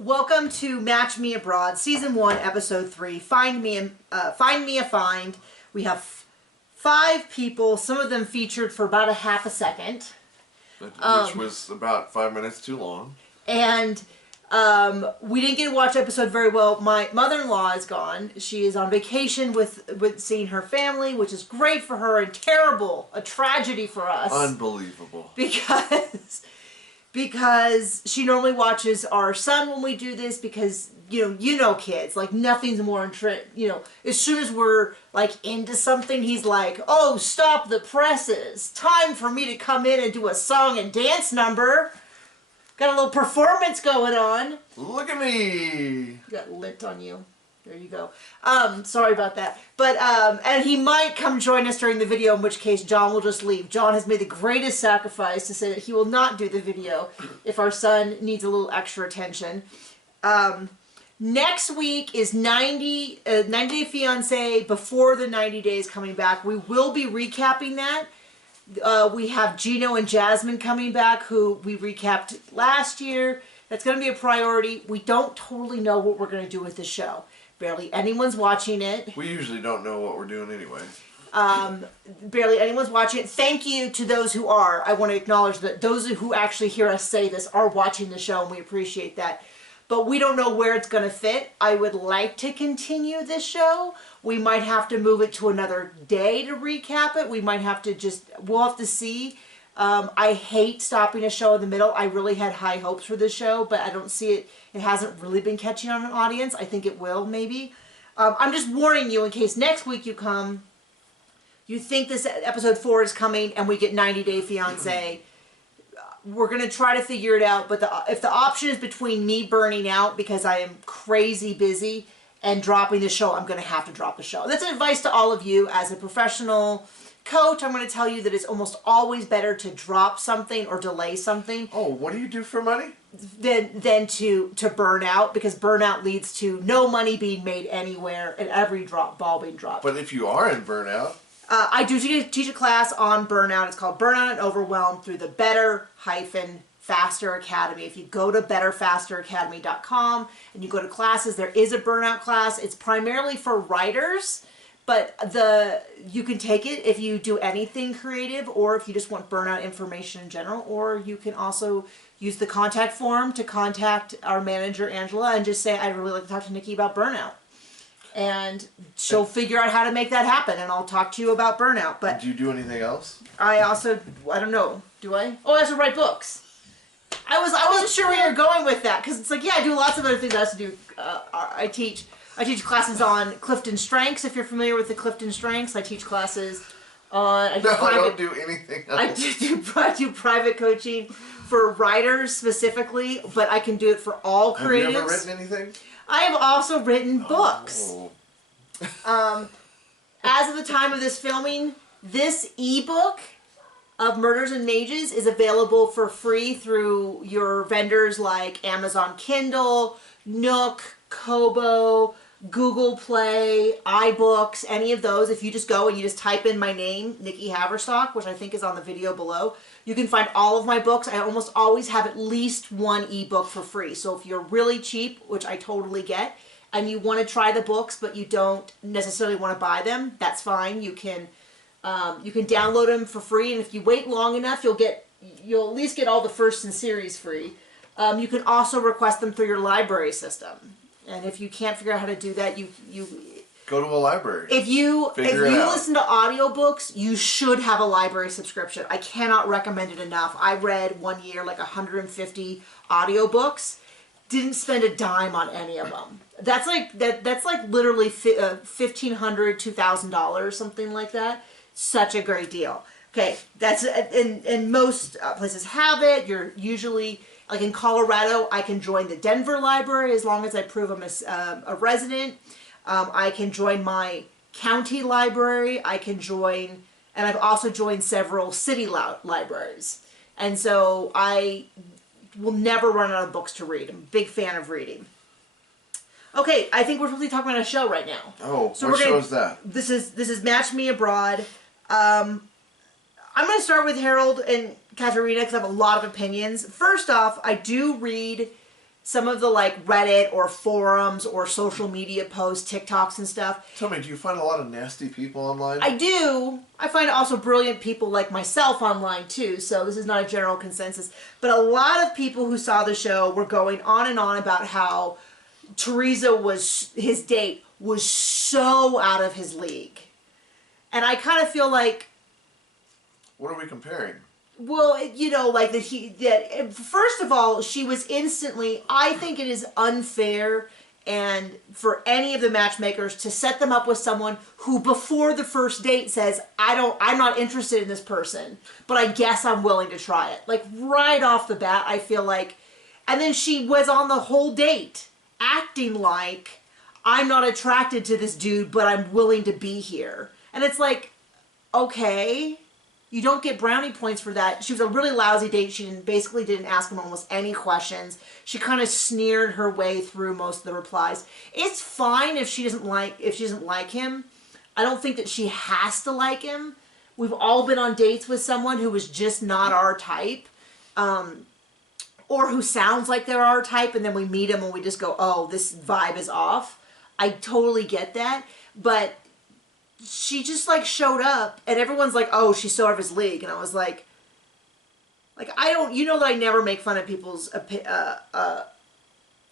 Welcome to Match Me Abroad, Season 1, Episode 3, Find Me a Find. We have 5 people, some of them featured for about a half a second. Which was about 5 minutes too long. And we didn't get to watch the episode very well. My mother-in-law is gone. She is on vacation with seeing her family, which is great for her and a tragedy for us. Unbelievable. Because she normally watches our son when we do this, because you know kids, like nothing's more as soon as we're like into something, he's like, oh, stop the presses, time for me to come in and do a song and dance number. Got a little performance going on. Look at me. Got lit on you. There you go. Sorry about that. But, and he might come join us during the video, in which case John will just leave. John has made the greatest sacrifice to say that he will not do the video if our son needs a little extra attention. Next week is 90 Day Fiancé before the 90 days coming back. We will be recapping that. We have Gino and Jasmine coming back, who we recapped last year. That's going to be a priority. We don't totally know what we're going to do with the show. Barely anyone's watching it. We usually don't know what we're doing anyway. Barely anyone's watching it. Thank you to those who are. I want to acknowledge that those who actually hear us say this are watching the show, and we appreciate that. But we don't know where it's going to fit. I would like to continue this show. We might have to move it to another day to recap it. We might have to we'll have to see. I hate stopping a show in the middle. I really had high hopes for this show, but I don't see it. It hasn't really been catching on an audience. I think it will, maybe. I'm just warning you in case next week you come, you think this episode 4 is coming and we get 90 Day Fiancé. We're going to try to figure it out, but if the option is between me burning out because I am crazy busy and dropping the show, I'm going to have to drop the show. That's advice to all of you. As a professional coach, I'm going to tell you that it's almost always better to drop something or delay something. Oh, what do you do for money? Than to burn out, because burnout leads to no money being made anywhere and every ball being dropped. But if you are in burnout... I do teach a class on burnout. It's called Burnout and Overwhelm through the Better-Faster Academy. If you go to betterfasteracademy.com and you go to classes, there is a burnout class. It's primarily for writers, but you can take it if you do anything creative, or if you just want burnout information in general, or you can also use the contact form to contact our manager, Angela, and just say, I'd really like to talk to Nikki about burnout. And she'll figure out how to make that happen, and I'll talk to you about burnout. But do you do anything else? I don't know. Do I? Oh, I also write books. I wasn't sure where you're going with that, because it's like, yeah, I do lots of other things I have to do. I teach classes on Clifton Strengths, if you're familiar with the Clifton Strengths. I teach classes on... I don't do anything else. I do private coaching for writers specifically, but I can do it for all creatives. Have you ever written anything? I have also written books. Oh. As of the time of this filming, this ebook of Murders and Mages is available for free through your vendors like Amazon Kindle, Nook, Kobo, Google Play, iBooks, any of those. If you just go and you just type in my name, Nikki Haverstock, which I think is on the video below, you can find all of my books. I almost always have at least one ebook for free. So if you're really cheap, which I totally get, and you want to try the books but you don't necessarily want to buy them, that's fine. You can download them for free, and if you wait long enough, you'll at least get all the first in series free. You can also request them through your library system. And if you can't figure out how to do that, you go to a library. If you listen to audiobooks, you should have a library subscription. I cannot recommend it enough. I read one year like 150 audiobooks. Didn't spend a dime on any of them. That's like literally $1,500, $2,000, something like that. Such a great deal. Okay, that's and most places have it. You're usually, like in Colorado, I can join the Denver library as long as I prove I'm a resident. I can join my county library. I can join, and I've also joined several city libraries. And so I will never run out of books to read. I'm a big fan of reading. Okay, I think we're supposed to be talking about a show right now. Oh, so what show is that? This is Match Me Abroad. I'm going to start with Harold and Katerina because I have a lot of opinions. First off, I do read some of the like Reddit or forums or social media posts, TikToks and stuff. Tell me, do you find a lot of nasty people online? I do. I find also brilliant people like myself online too, so this is not a general consensus. But a lot of people who saw the show were going on and on about how Teresa his date was so out of his league. And I kind of feel like... What are we comparing? Well, you know, like that first of all, she was instantly, I think it is unfair and for any of the matchmakers to set them up with someone who before the first date says, I'm not interested in this person, but I guess I'm willing to try it. Like right off the bat, I feel like, and then she was on the whole date acting like I'm not attracted to this dude, but I'm willing to be here. And it's like, okay. You don't get brownie points for that. She was a really lousy date. She basically didn't ask him almost any questions. She kind of sneered her way through most of the replies. It's fine if she doesn't like him. I don't think that she has to like him. We've all been on dates with someone who was just not our type, or who sounds like they're our type, and then we meet him and we just go, "Oh, this vibe is off." I totally get that, but she just like showed up and everyone's like, "Oh, she's so out of his league." And I was like I don't, you know that I never make fun of people's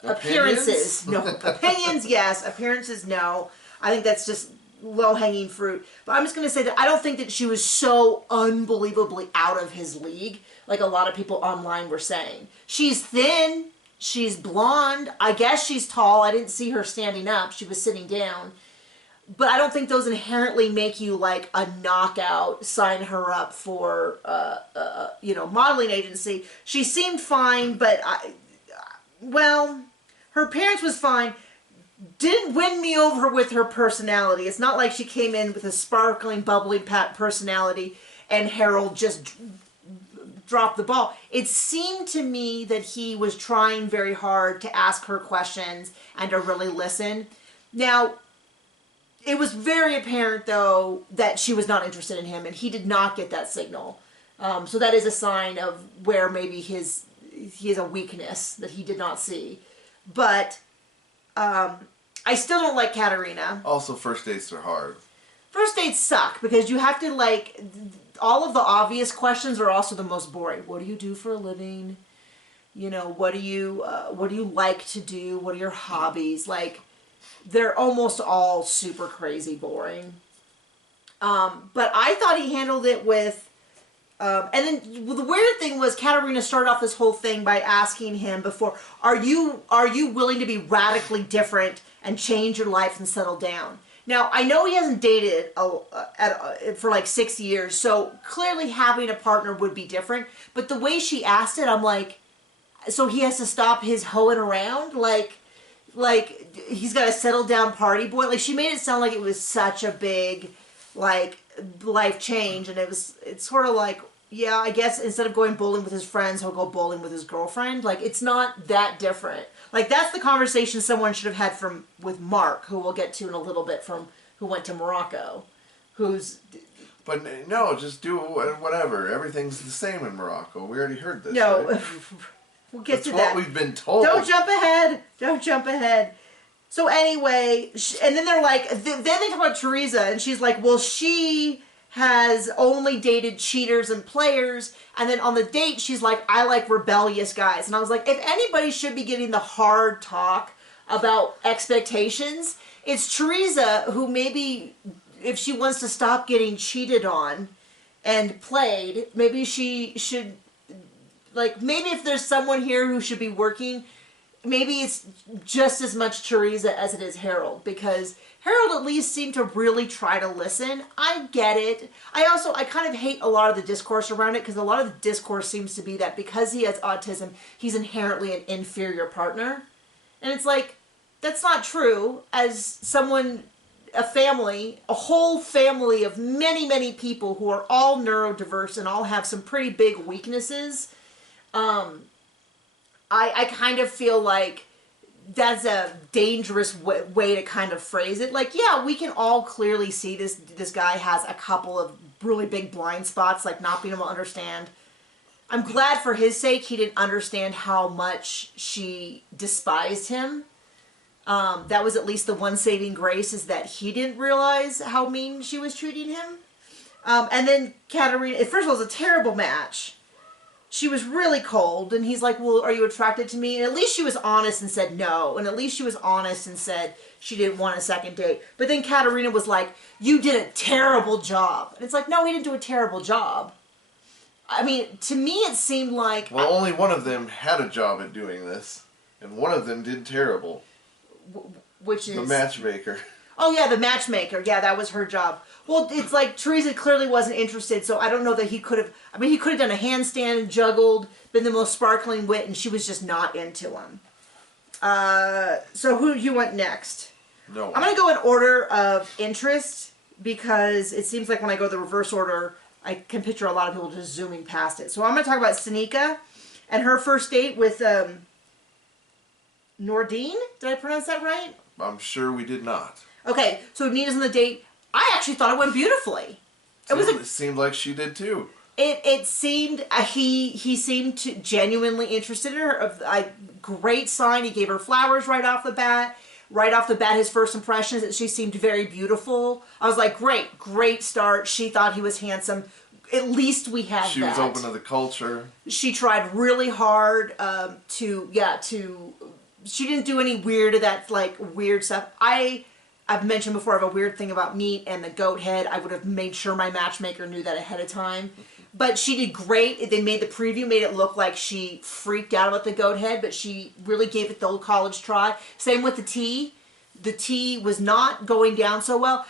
appearances. No, opinions, yes. Appearances, no. I think that's just low-hanging fruit. But I'm just going to say that I don't think that she was so unbelievably out of his league like a lot of people online were saying. She's thin. She's blonde. I guess she's tall. I didn't see her standing up. She was sitting down. But I don't think those inherently make you like a knockout, sign her up for, modeling agency. She seemed fine, but her appearance was fine. Didn't win me over with her personality. It's not like she came in with a sparkling, bubbly personality and Harold just dropped the ball. It seemed to me that he was trying very hard to ask her questions and to really listen. Now, it was very apparent, though, that she was not interested in him, and he did not get that signal. So that is a sign of where maybe he has a weakness that he did not see. But I still don't like Katerina. Also, first dates are hard. First dates suck because you have to, like, all of the obvious questions are also the most boring. What do you do for a living? You know, what do you like to do? What are your hobbies? Like, they're almost all super crazy boring. But I thought he handled it with... and then the weird thing was Katerina started off this whole thing by asking him before, are you willing to be radically different and change your life and settle down? Now, I know he hasn't dated for like 6 years, so clearly having a partner would be different. But the way she asked it, I'm like, so he has to stop his hoeing around? Like he's got a settle down party boy. Like she made it sound like it was such a big like life change, and it's sort of like, yeah, I guess instead of going bowling with his friends, he'll go bowling with his girlfriend. Like it's not that different. Like that's the conversation someone should have had with Mark, who we'll get to in a little bit, who went to Morocco, But no, just do whatever. Everything's the same in Morocco. We already heard this. No. Right? We'll get to that. That's what we've been told. Don't jump ahead. So anyway, and then they're like, then they talk about Teresa, and she's like, well, she has only dated cheaters and players, and then on the date, she's like, I like rebellious guys. And I was like, if anybody should be getting the hard talk about expectations, it's Teresa, who maybe, if she wants to stop getting cheated on and played, maybe she should... Like, maybe if there's someone here who should be working, maybe it's just as much Teresa as it is Harold. Because Harold at least seemed to really try to listen. I get it. I kind of hate a lot of the discourse around it, because a lot of the discourse seems to be that because he has autism, he's inherently an inferior partner. And it's like, that's not true. As someone, a whole family of many, many people who are all neurodiverse and all have some pretty big weaknesses... I kind of feel like that's a dangerous way to kind of phrase it. Like, yeah, we can all clearly see this guy has a couple of really big blind spots, like not being able to understand I'm glad for his sake he didn't understand how much she despised him. That was at least the one saving grace, is that he didn't realize how mean she was treating him. And then Katerina, first of all, it was a terrible match. She was really cold, and he's like, well, are you attracted to me? And at least she was honest and said no. And at least she was honest and said she didn't want a second date. But then Katerina was like, you did a terrible job. And it's like, no, he didn't do a terrible job. I mean, to me it seemed like... Well, only one of them had a job at doing this. And one of them did terrible. Which is... The matchmaker. Oh, yeah, the matchmaker. Yeah, that was her job. Well, it's like Teresa clearly wasn't interested, so I don't know that he could have... I mean, he could have done a handstand and juggled, been the most sparkling wit, and she was just not into him. So who do you want next? No. I'm going to go in order of interest, because it seems like when I go the reverse order, I can picture a lot of people just zooming past it. So I'm going to talk about Sanika and her first date with Nordine. Did I pronounce that right? I'm sure we did not. Okay, so Nina's on the date. I actually thought it went beautifully. It seemed like she did too. It seemed he seemed genuinely interested in her. Great sign. He gave her flowers right off the bat. Right off the bat, his first impression is that she seemed very beautiful. I was like, great start. She thought he was handsome. At least we have that. She was open to the culture. She tried really hard to. She didn't do any weird of that, like, weird stuff. I've mentioned before, I have a weird thing about meat and the goat head. I would have made sure my matchmaker knew that ahead of time. But she did great. They made the preview, made it look like she freaked out about the goat head, but she really gave it the old college try. Same with the tea. The tea was not going down so well.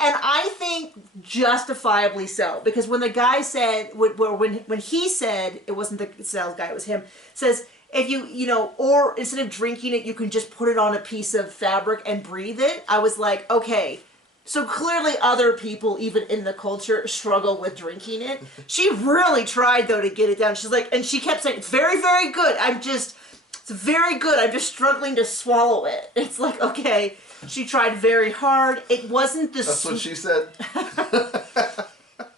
And I think justifiably so. Because when the guy said, when he said, it wasn't the sales guy, it was him, says, if or instead of drinking it, you can just put it on a piece of fabric and breathe it. I was like, okay, so clearly other people, even in the culture, struggle with drinking it. She really tried, though, to get it down. She's like, and she kept saying, it's very, very good. It's very good. I'm just struggling to swallow it. It's like, okay, she tried very hard. It wasn't the... That's what she said.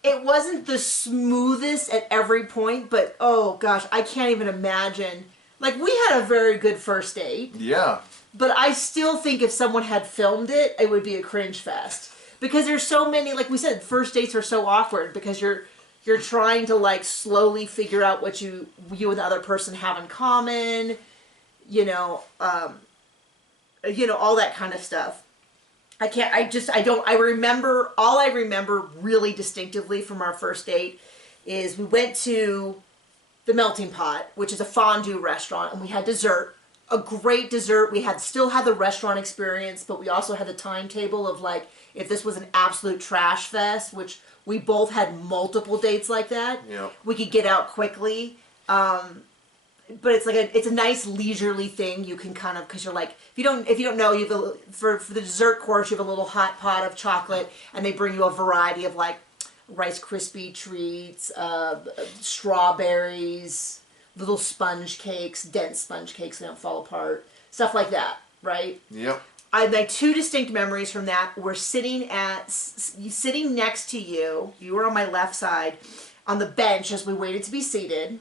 It wasn't the smoothest at every point, but, oh, gosh, I can't even imagine... Like, we had a very good first date. Yeah. But I still think if someone had filmed it, it would be a cringe fest. Because there's so many, like we said, first dates are so awkward because you're trying to, like, slowly figure out what you and the other person have in common, all that kind of stuff. I remember, all I remember really distinctively from our first date is we went to the Melting Pot, which is a fondue restaurant, and we had dessert, a great dessert. We still had the restaurant experience, but we also had the timetable of, like, if this was an absolute trash fest, which we both had multiple dates like that, we could get out quickly. But it's a nice leisurely thing. You can kind of, because you're like, if you don't know, for the dessert course, you have a little hot pot of chocolate, and they bring you a variety of, like, Rice Krispie treats, strawberries, little sponge cakes, dense sponge cakes that don't fall apart, stuff like that, right? Yep. My two distinct memories from that were sitting next to you. You were on my left side, on the bench as we waited to be seated,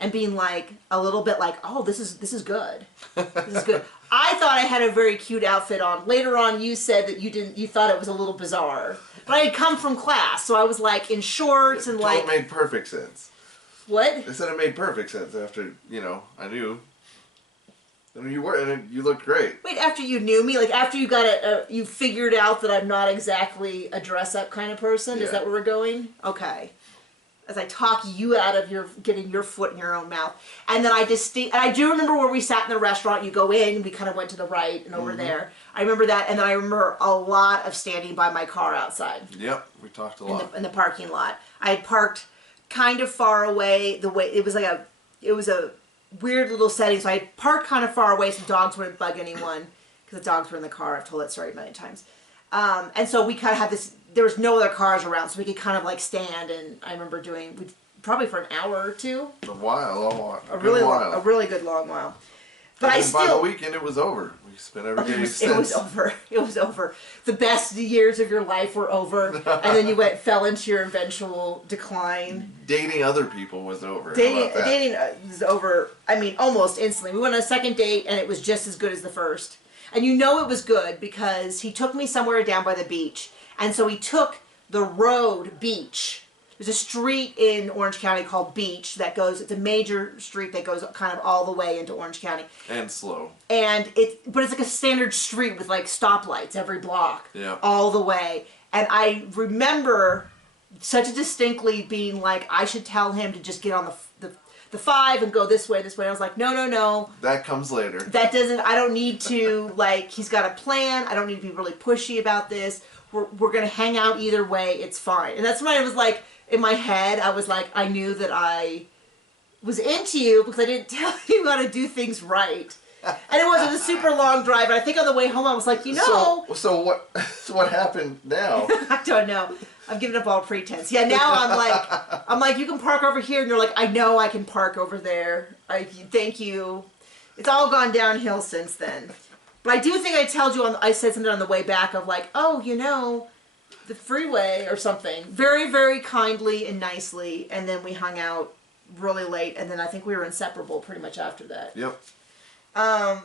and being like a little bit like, oh, this is good. This is good. I thought I had a very cute outfit on. Later on, you said that you thought it was a little bizarre. But I had come from class, so I was like in shorts and like... It made perfect sense. What? I said it made perfect sense after, I knew. And you looked great. Wait, after you knew me? Like after you you figured out that I'm not exactly a dress-up kind of person? Yeah. Is that where we're going? Okay. As I talk you out of getting your foot in your own mouth. And then I do remember where we sat in the restaurant. You go in, we kind of went to the right and over there. I remember that, and then I remember a lot of standing by my car outside. Yep, we talked a lot. In the parking lot. I had parked kind of far away. It was a weird little setting, so I had parked kind of far away so dogs wouldn't bug anyone, because the dogs were in the car. I've told that story many times. And so we kind of had this... There was no other cars around, so we could kind of like stand, and I remember probably for an hour or two. A while, a really good long while. But and I by still... the weekend, it was over. We spent every day since. It was over. It was over. The best years of your life were over. And then you fell into your eventual decline. Dating other people was over. Dating was over, I mean, almost instantly. We went on a second date, and it was just as good as the first. And you know it was good because he took me somewhere down by the beach. And so he took the road beach. There's a street in Orange County called Beach that goes, it's a major street that goes kind of all the way into Orange County. And slow. But it's like a standard street with like stoplights every block. Yeah. All the way. And I remember such distinctly being like, I should tell him to just get on the 5 and go this way. And I was like, no. That comes later. I don't need to, like, he's got a plan. I don't need to be really pushy about this. We're going to hang out either way. It's fine. And that's when I was like, in my head, I was like, I knew that I was into you because I didn't tell you how to do things right. And it was a super long drive. And I think on the way home, I was like, So what happened now? I don't know. I've given up all pretense. Yeah, now I'm like, you can park over here. And you're like, I know I can park over there. Thank you. It's all gone downhill since then. But I do think I told you, I said something on the way back of like, oh, the freeway or something. Very, very kindly and nicely. And then we hung out really late. And then I think we were inseparable pretty much after that. Yep. That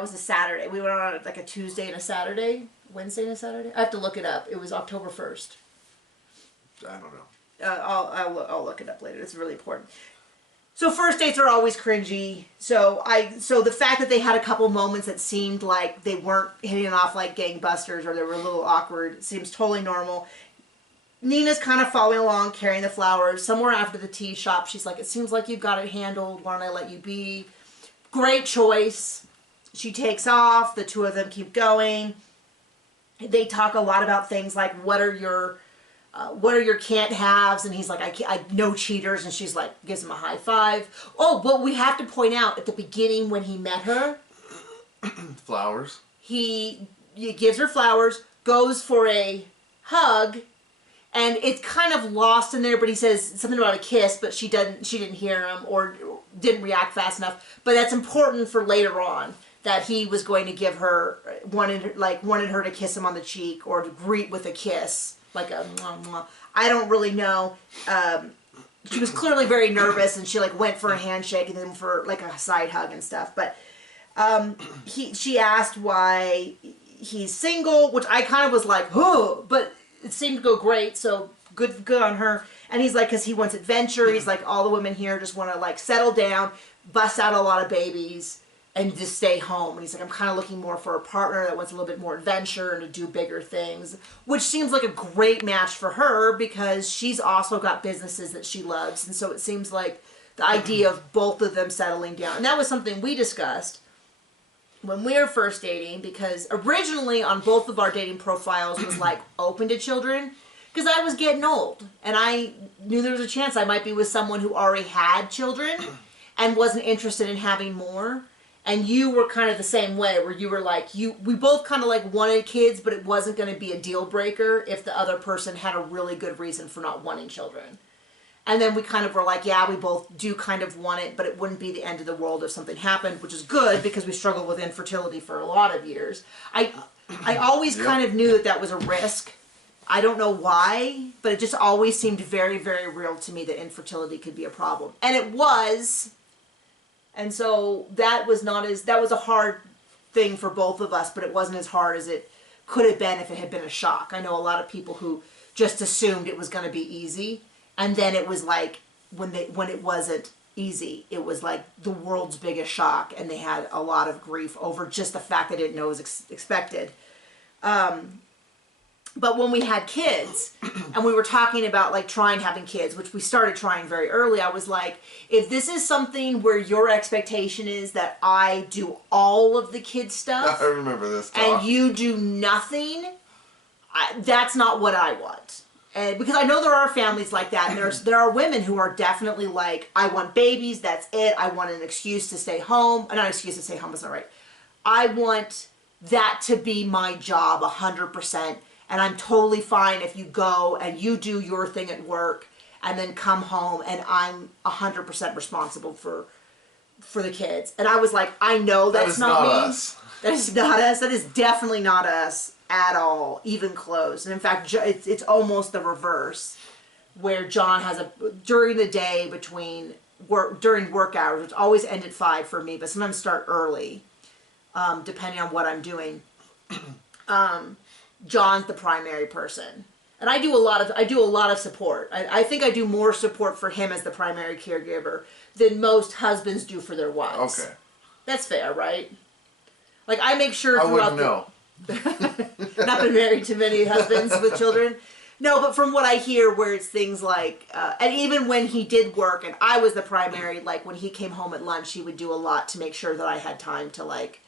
was a Saturday. We went on like a Tuesday and a Saturday. Wednesday and a Saturday? I have to look it up. It was October 1st. I don't know. I'll look it up later. It's really important. So first dates are always cringy. So the fact that they had a couple moments that seemed like they weren't hitting it off like gangbusters or they were a little awkward seems totally normal. Nina's kind of following along, carrying the flowers. Somewhere after the tea shop, she's like, it seems like you've got it handled. Why don't I let you be? Great choice. She takes off. The two of them keep going. They talk a lot about things like, what are your can't haves? And he's like, I no cheaters. And she's like, gives him a high five. Oh, but we have to point out at the beginning when he met her. Flowers. He gives her flowers, goes for a hug, and it's kind of lost in there, but he says something about a kiss, but she didn't hear him or didn't react fast enough. But that's important for later on, that he was going to give her, wanted her to kiss him on the cheek or to greet with a kiss, like a mwah, mwah. I don't really know. She was clearly very nervous, and she like went for a handshake and then for like a side hug and stuff. But she asked why he's single, which I kind of was like, oh, but it seemed to go great, so good on her. And he's like, because he wants adventure. He's like, all the women here just want to like settle down, bust out a lot of babies, and just stay home. And he's like, I'm kind of looking more for a partner that wants a little bit more adventure and to do bigger things, which seems like a great match for her because she's also got businesses that she loves. And so it seems like the idea of both of them settling down. And that was something we discussed when we were first dating, because originally on both of our dating profiles was like open to children, because I was getting old and I knew there was a chance I might be with someone who already had children and wasn't interested in having more. And you were kind of the same way, where you were like, we both kind of like wanted kids, but it wasn't going to be a deal breaker if the other person had a really good reason for not wanting children. And then we kind of were like, yeah, we both do kind of want it, but it wouldn't be the end of the world if something happened, which is good because we struggled with infertility for a lot of years. I always kind of knew that was a risk. I don't know why, but it just always seemed very, very real to me that infertility could be a problem. And it was. And so that was a hard thing for both of us, but it wasn't as hard as it could have been if it had been a shock. I know a lot of people who just assumed it was going to be easy. And then it was like, when it wasn't easy, it was like the world's biggest shock, and they had a lot of grief over just the fact they didn't know it was expected. But when we had kids, and we were talking about like trying having kids, which we started trying very early, I was like, if this is something where your expectation is that I do all of the kid stuff, I remember this talk, and you do nothing, that's not what I want. And because I know there are families like that, and there are women who are definitely like, I want babies, that's it. I want an excuse to stay home. Not an excuse to stay home, that's not right. I want that to be my job 100%. And I'm totally fine if you go and you do your thing at work and then come home and I'm 100% responsible for for the kids. And I was like, I know that's not me. Us. That is not us. That is definitely not us at all, even close. And in fact, it's almost the reverse, where John has during the day during work hours, which always end at 5 for me, but sometimes start early, depending on what I'm doing. John's the primary person. And I do a lot of support. I think I do more support for him as the primary caregiver than most husbands do for their wives. Okay. That's fair, right? Like, I make sure I throughout wouldn't know. not been married to many husbands with children. No, but from what I hear, where it's things like, and even when he did work and I was the primary, like when he came home at lunch, he would do a lot to make sure that I had time to, like,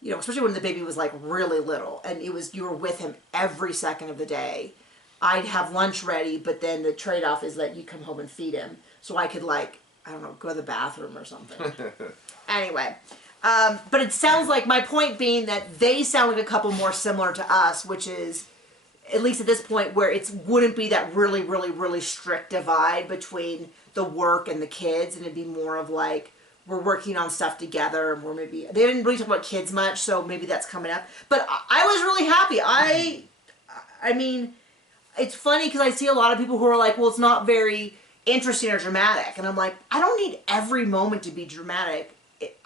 you know, especially when the baby was like really little and you were with him every second of the day. I'd have lunch ready, but then the trade-off is that you come home and feed him. So I could, like, I don't know, go to the bathroom or something. Anyway, but it sounds like, my point being that they sound like a couple more similar to us, which is, at least at this point, where it wouldn't be that really, really, really strict divide between the work and the kids, and it'd be more of like, we're working on stuff together, and they didn't really talk about kids much, so maybe that's coming up. But I was really happy. I mean, it's funny because I see a lot of people who are like, well, it's not very interesting or dramatic. And I'm like, I don't need every moment to be dramatic.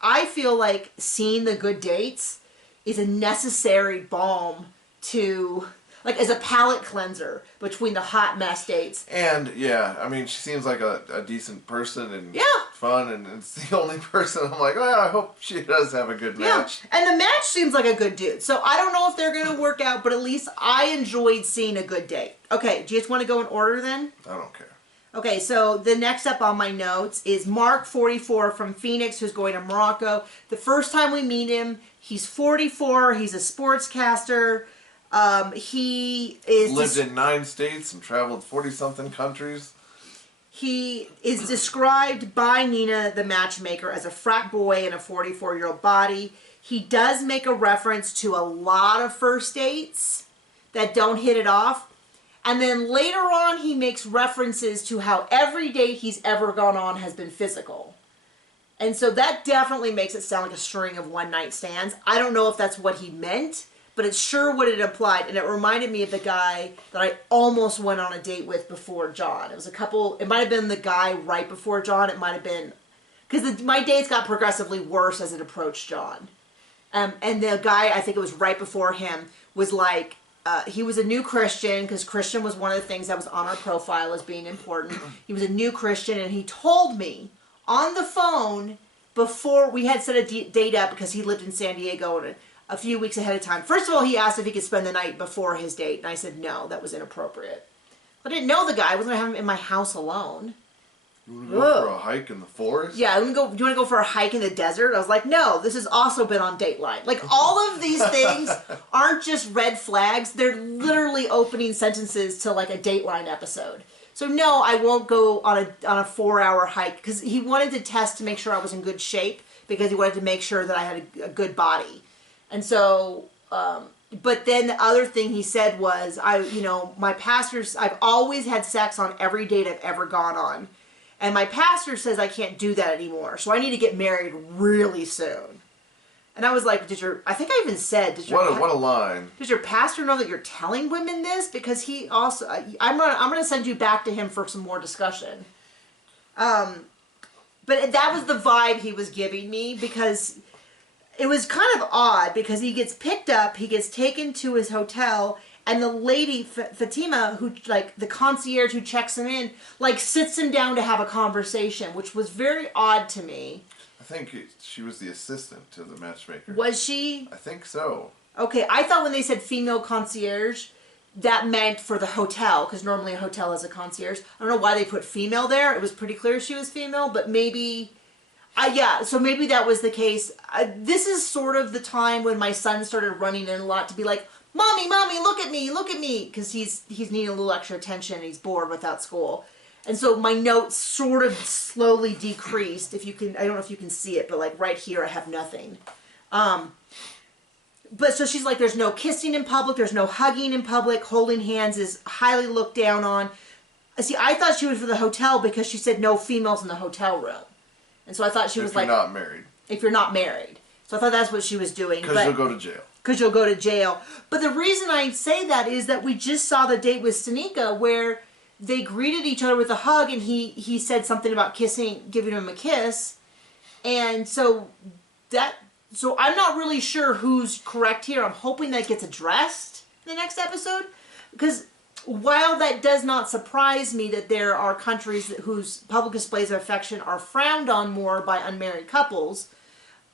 I feel like seeing the good dates is a necessary balm to, like, as a palate cleanser between the hot mess dates. And, yeah, I mean, she seems like a decent person and Yeah. fun, and it's the only person I'm like, oh, I hope she does have a good match. Yeah, and the match seems like a good dude. So I don't know if they're going to work out, but at least I enjoyed seeing a good date. Okay, do you just want to go in order then? I don't care. Okay, so the next up on my notes is Mark, 44, from Phoenix, who's going to Morocco. The first time we meet him, he's 44, he's a sportscaster. He is lived in 9 states and traveled 40-something countries. He is described by Nina, the matchmaker, as a frat boy in a 44-year-old body. He does make a reference to a lot of first dates that don't hit it off. And then later on, he makes references to how every date he's ever gone on has been physical. And so that definitely makes it sound like a string of one-night stands. I don't know if that's what he meant, but it's sure what it implied. And it reminded me of the guy that I almost went on a date with before John. It was it might have been the guy right before John. It might have been, because my dates got progressively worse as it approached John. And the guy, I think it was right before him, was like, he was a new Christian, because Christian was one of the things that was on our profile as being important. He was a new Christian, and he told me on the phone before we had set a date up, because he lived in San Diego and a few weeks ahead of time. First of all, he asked if he could spend the night before his date, and I said no, that was inappropriate. I didn't know the guy. I wasn't going to have him in my house alone. You want to go for a hike in the forest? Yeah, do you want to go for a hike in the desert? I was like, no, this has also been on Dateline. Like, all of these things aren't just red flags. They're literally opening sentences to, like, a Dateline episode. So, no, I won't go on a 4-hour hike, because he wanted to test to make sure I was in good shape, because he wanted to make sure that I had a good body. And so, but then the other thing he said was, my pastor's, I've always had sex on every date I've ever gone on. And my pastor says I can't do that anymore. So I need to get married really soon. And I was like, I think I even said, what a line. Does your pastor know that you're telling women this? Because he also, I'm gonna send you back to him for some more discussion. But that was the vibe he was giving me, because it was kind of odd, because he gets picked up, he gets taken to his hotel, and the lady, Fatima, who, like, the concierge who checks him in, like, sits him down to have a conversation, which was very odd to me. I think she was the assistant to the matchmaker. Was she? I think so. Okay, I thought when they said female concierge, that meant for the hotel, because normally a hotel has a concierge. I don't know why they put female there. It was pretty clear she was female, but maybe... yeah, so maybe that was the case. This is sort of the time when my son started running in a lot to be like, Mommy, look at me, because he's needing a little extra attention and he's bored without school. And so my notes sort of slowly decreased. If you can, I don't know if you can see it, but like right here I have nothing. But so she's like, there's no kissing in public, there's no hugging in public, holding hands is highly looked down on. See, I thought she was for the hotel because she said no females in the hotel room. And so I thought she was like... If you're not married. If you're not married. So I thought that's what she was doing. Because you'll go to jail. Because you'll go to jail. But the reason I say that is that we just saw the date with Sanika where they greeted each other with a hug, and he said something about giving him a kiss. And so I'm not really sure who's correct here. I'm hoping that gets addressed in the next episode. Because while that does not surprise me that there are countries whose public displays of affection are frowned on more by unmarried couples,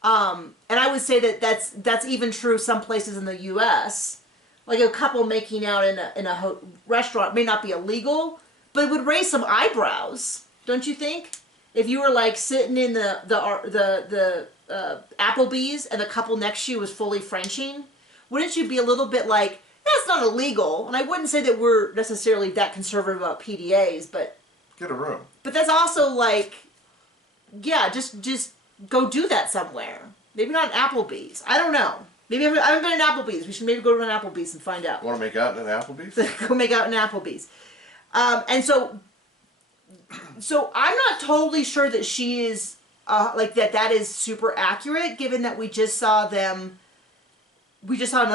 and I would say that that's even true some places in the U.S. Like a couple making out in a restaurant may not be illegal, but it would raise some eyebrows, don't you think? If you were like sitting in the Applebee's and the couple next to you was fully Frenching, wouldn't you be a little bit like, that's not illegal? And I wouldn't say that we're necessarily that conservative about PDAs, but get a room. But that's also like, yeah, just go do that somewhere. Maybe not Applebee's. I don't know. Maybe I haven't been in Applebee's. We should maybe go to an Applebee's and find out. Want to make out in an Applebee's? Go make out in Applebee's. And so I'm not totally sure that she is, like that is super accurate, given that we just saw another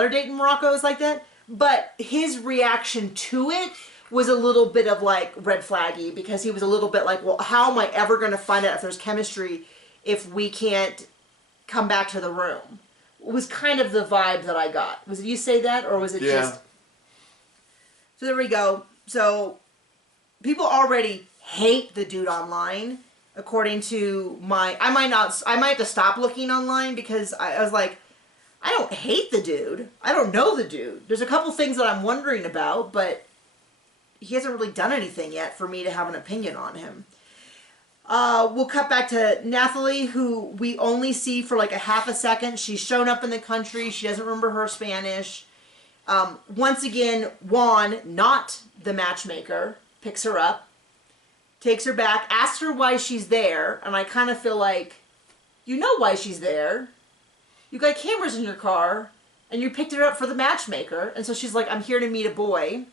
date in Morocco is like that. But his reaction to it was a little bit of like red flaggy, because he was a little bit like, well, how am I ever going to find out if there's chemistry if we can't come back to the room? It was kind of the vibe that I got. Was it you say that, or was it just... So there we go. So people already hate the dude online, according to I might have to stop looking online, because I was like, I don't hate the dude. I don't know the dude. There's a couple things that I'm wondering about, but he hasn't really done anything yet for me to have an opinion on him. We'll cut back to Natalie, who we only see for like a half a second. She's shown up in the country. She doesn't remember her Spanish. Once again, Juan, not the matchmaker, picks her up, takes her back, asks her why she's there, and I kind of feel like, you know why she's there. You got cameras in your car, and you picked her up for the matchmaker, and so she's like, I'm here to meet a boy.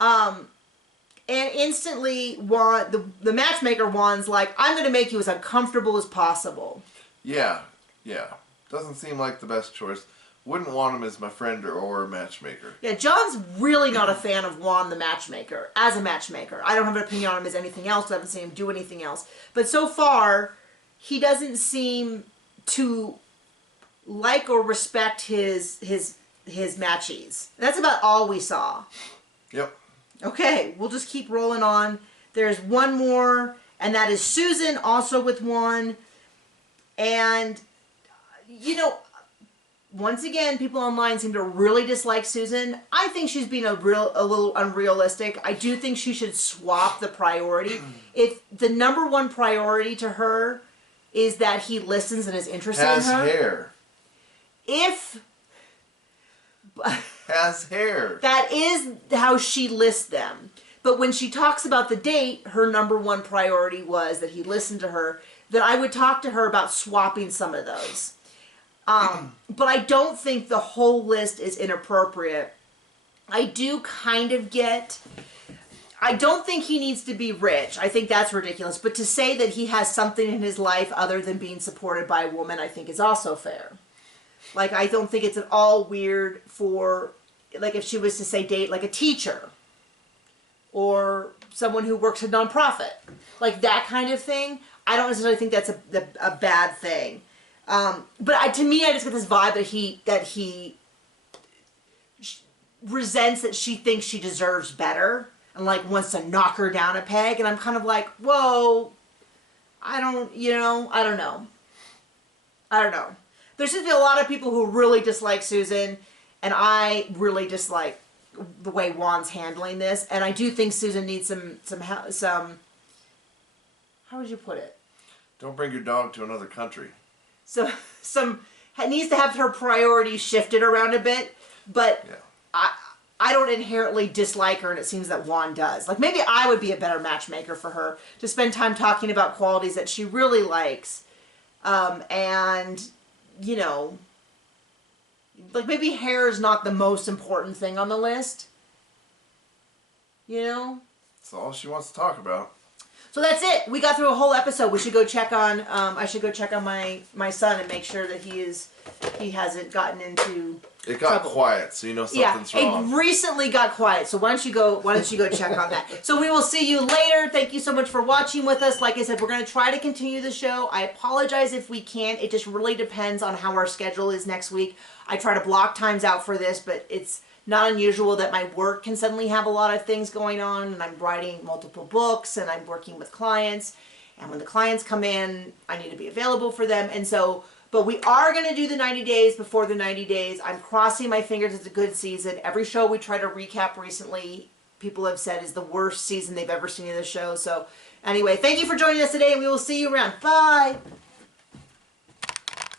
And instantly, Juan, the matchmaker, Juan's like, I'm going to make you as uncomfortable as possible. Yeah. Doesn't seem like the best choice. Wouldn't want him as my friend or a matchmaker. Yeah, John's really not a fan of Juan the matchmaker, as a matchmaker. I don't have an opinion on him as anything else. I haven't seen him do anything else. But so far, he doesn't seem to like or respect his matchies. That's about all we saw. Yep. Okay, we'll just keep rolling on. There's one more, and that is Susan, also with Juan. And, you know, once again, people online seem to really dislike Susan. I think she's being a little unrealistic. I do think she should swap the priority. If the number one priority to her is that he listens and is interested in her. Has hair. Has hair. That is how she lists them. But when she talks about the date, her number one priority was that he listened to her. That I would talk to her about swapping some of those. But I don't think the whole list is inappropriate. I do kind of get... I don't think he needs to be rich. I think that's ridiculous. But to say that he has something in his life other than being supported by a woman, I think is also fair. Like, I don't think it's at all weird for, like, if she was to say date, like, a teacher. Or someone who works a nonprofit. Like, that kind of thing. I don't necessarily think that's a bad thing. But to me, I just get this vibe that he resents that she thinks she deserves better. And, like, wants to knock her down a peg. And I'm kind of like, whoa. I don't know. There's just a lot of people who really dislike Susan, and I really dislike the way Juan's handling this. And I do think Susan needs some how would you put it? Don't bring your dog to another country. So needs to have her priorities shifted around a bit, but yeah. I don't inherently dislike her, and it seems that Juan does. Like, maybe I would be a better matchmaker for her to spend time talking about qualities that she really likes, and you know, like, maybe hair is not the most important thing on the list. You know? That's all she wants to talk about. So that's it. We got through a whole episode. We should go check on. I should go check on my son and make sure that he hasn't gotten into. It got trouble. Quiet, so you know something's wrong. It recently got quiet. So why don't you go check on that? So we will see you later. Thank you so much for watching with us. Like I said, we're going to try to continue the show. I apologize if we can't. It just really depends on how our schedule is next week. I try to block times out for this, but it's not unusual that my work can suddenly have a lot of things going on, and I'm writing multiple books and I'm working with clients, and when the clients come in, I need to be available for them. And so, but we are going to do the 90 days before the 90 days. I'm crossing my fingers. It's a good season. Every show we try to recap recently, people have said is the worst season they've ever seen of the show. So anyway, thank you for joining us today, and we will see you around. Bye.